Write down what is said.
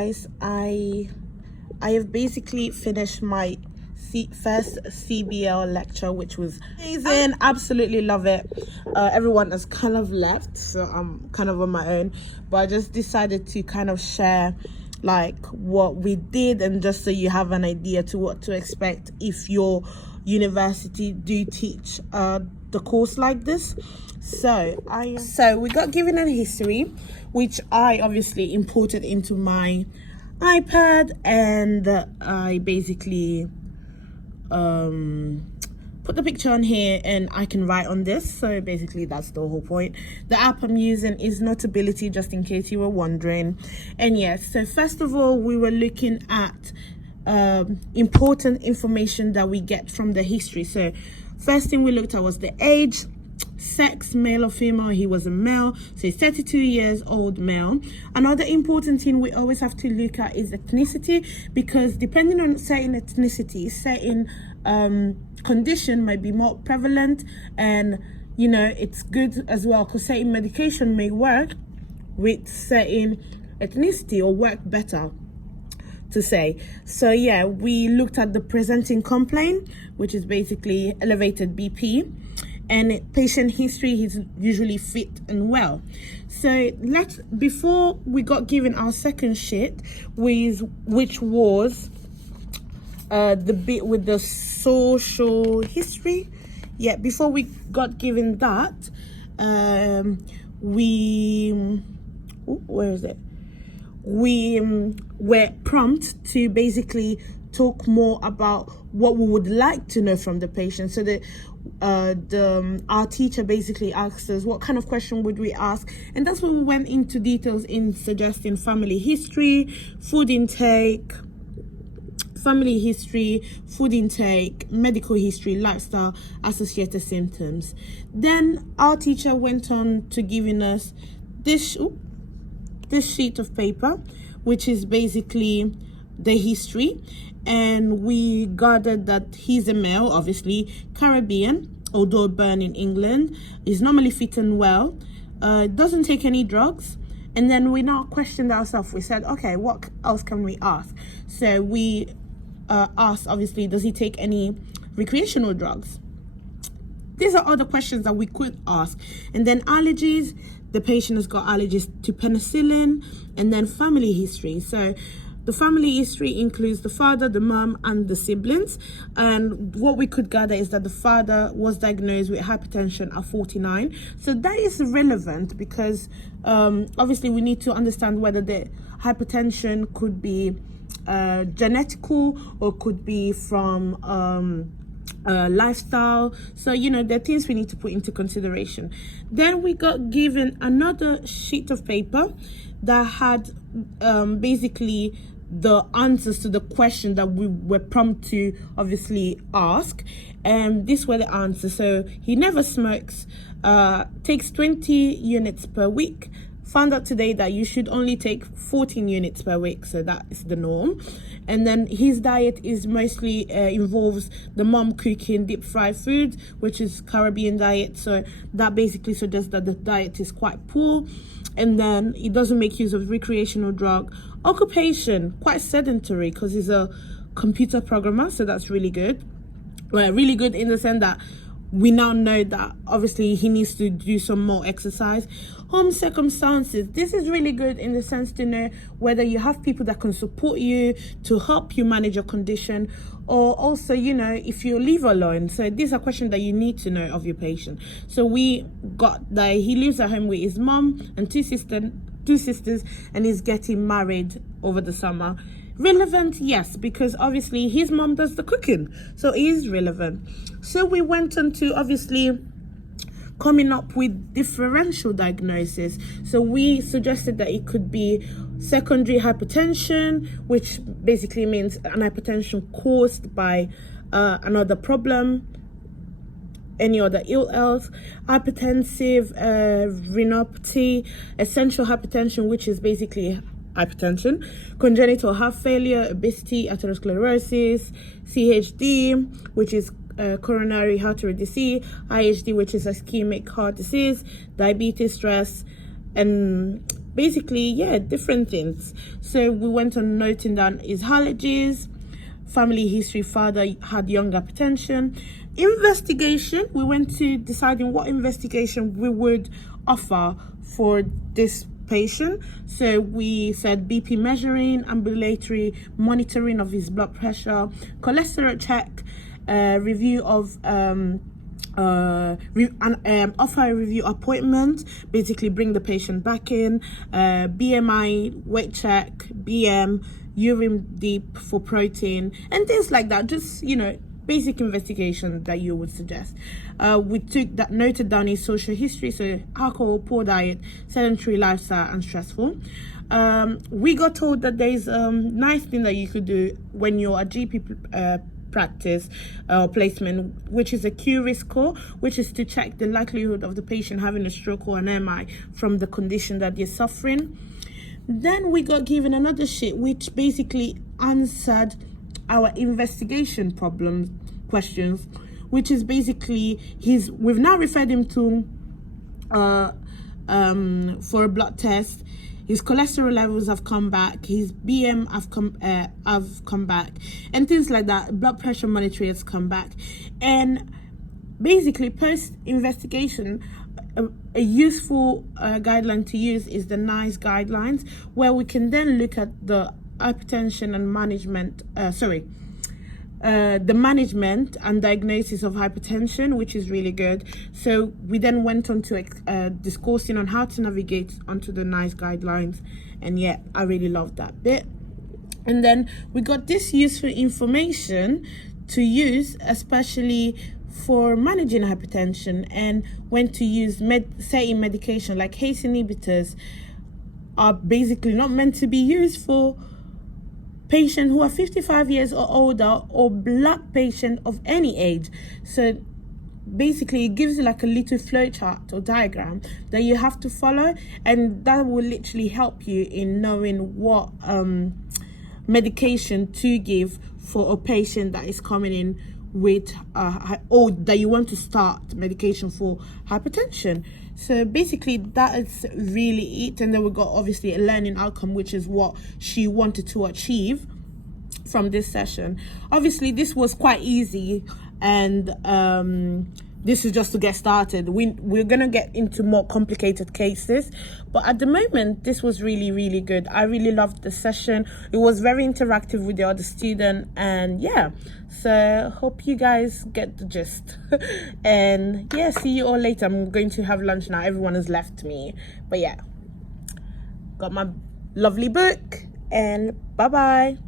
guys, I have basically finished my first CBL lecture, which was amazing. Absolutely love it. Everyone has kind of left, so I'm kind of on my own, but I just decided to kind of share like what we did, and just so you have an idea to what to expect if your university do teach the course like this. So we got given a history, which I obviously imported into my iPad, and I basically put the picture on here and I can write on this. So basically that's the whole point. The app I'm using is Notability, just in case you were wondering. And yes, so first of all, we were looking at important information that we get from the history. So first thing we looked at was the age, sex, male or female. He was a male, so he's 32 years old, male. Another important thing we always have to look at is ethnicity, because depending on certain ethnicity, certain condition might be more prevalent, and you know, it's good as well because certain medication may work with certain ethnicity or work better to say. So yeah, we looked at the presenting complaint, which is basically elevated BP, and patient history, he's usually fit and well. So before we got given our second sheet, which was the bit with the social history. Yeah, before we got given that, we were prompted to basically talk more about what we would like to know from the patient. So that our teacher basically asked us what kind of question would we ask, and that's when we went into details in suggesting family history, food intake, medical history, lifestyle, associated symptoms. Then our teacher went on to giving us this sheet of paper, which is basically the history, and we gathered that he's a male, obviously Caribbean, although born in England, is normally fit and well, doesn't take any drugs. And then we now questioned ourselves. We said, okay, what else can we ask? So we asked, obviously, does he take any recreational drugs? These are other questions that we could ask. And then allergies, the patient has got allergies to penicillin. And then family history. So the family history includes the father, the mom, and the siblings. And what we could gather is that the father was diagnosed with hypertension at 49. So that is relevant because obviously we need to understand whether the hypertension could be genetical or could be from lifestyle. So, you know, there are things we need to put into consideration. Then we got given another sheet of paper that had basically the answers to the question that we were prompted to obviously ask, and these were the answers. So he never smokes, takes 20 units per week, found out today that you should only take 14 units per week, so that is the norm. And then his diet is mostly involves the mom cooking deep fried food, which is Caribbean diet, so that basically suggests that the diet is quite poor. And then he doesn't make use of recreational drug. Occupation, quite sedentary because he's a computer programmer, so that's really good. Well, really good in the sense that we now know that obviously he needs to do some more exercise. Home circumstances, this is really good in the sense to know whether you have people that can support you to help you manage your condition, or also, you know, if you live alone. So these are questions that you need to know of your patient. So we got that he lives at home with his mom and two sisters, and he's getting married over the summer. Relevant, yes, because obviously his mom does the cooking, so it is relevant. So we went on to obviously coming up with differential diagnosis. So we suggested that it could be secondary hypertension, which basically means an hypertension caused by another problem, any other ill health, hypertensive retinopathy, essential hypertension, which is basically hypertension, congenital heart failure, obesity, atherosclerosis, CHD, which is coronary artery disease, IHD, which is ischemic heart disease, diabetes, stress, and basically, yeah, different things. So we went on noting down his allergies, family history, father had young hypertension. Investigation, we went to deciding what investigation we would offer for this patient. So we said BP measuring, ambulatory monitoring of his blood pressure, cholesterol check, review of offer a review appointment, basically bring the patient back in, BMI, weight check, BM, urine deep for protein, and things like that. Just, basic investigation that you would suggest. We noted down his social history, so alcohol, poor diet, sedentary lifestyle, and stressful. We got told that there is a nice thing that you could do when you're a GP practice or placement, which is a Q-risk score, which is to check the likelihood of the patient having a stroke or an MI from the condition that they're suffering. Then we got given another sheet which basically answered our investigation questions, which is basically we've now referred him to for a blood test. His cholesterol levels have come back, his BM have come back, and things like that. Blood pressure monitoring has come back. And basically, post-investigation, a useful guideline to use is the NICE guidelines, where we can then look at the hypertension and management, the management and diagnosis of hypertension, which is really good. So we then went on to discussing on how to navigate onto the NICE guidelines, and yeah, I really loved that bit. And then we got this useful information to use, especially for managing hypertension, and when to use certain medication like ACE inhibitors are basically not meant to be used for patients who are 55 years or older, or black patient of any age. So basically it gives you like a little flow chart or diagram that you have to follow, and that will literally help you in knowing what medication to give for a patient that is coming in with or that you want to start medication for hypertension. So basically that is really it. And then we got obviously a learning outcome, which is what she wanted to achieve from this session. Obviously this was quite easy, and this is just to get started. We're gonna get into more complicated cases, but at the moment this was really, really good. I really loved the session. It was very interactive with the other student, and yeah, so hope you guys get the gist. And yeah, see you all later. I'm going to have lunch now. Everyone has left me, but yeah, got my lovely book, and bye bye.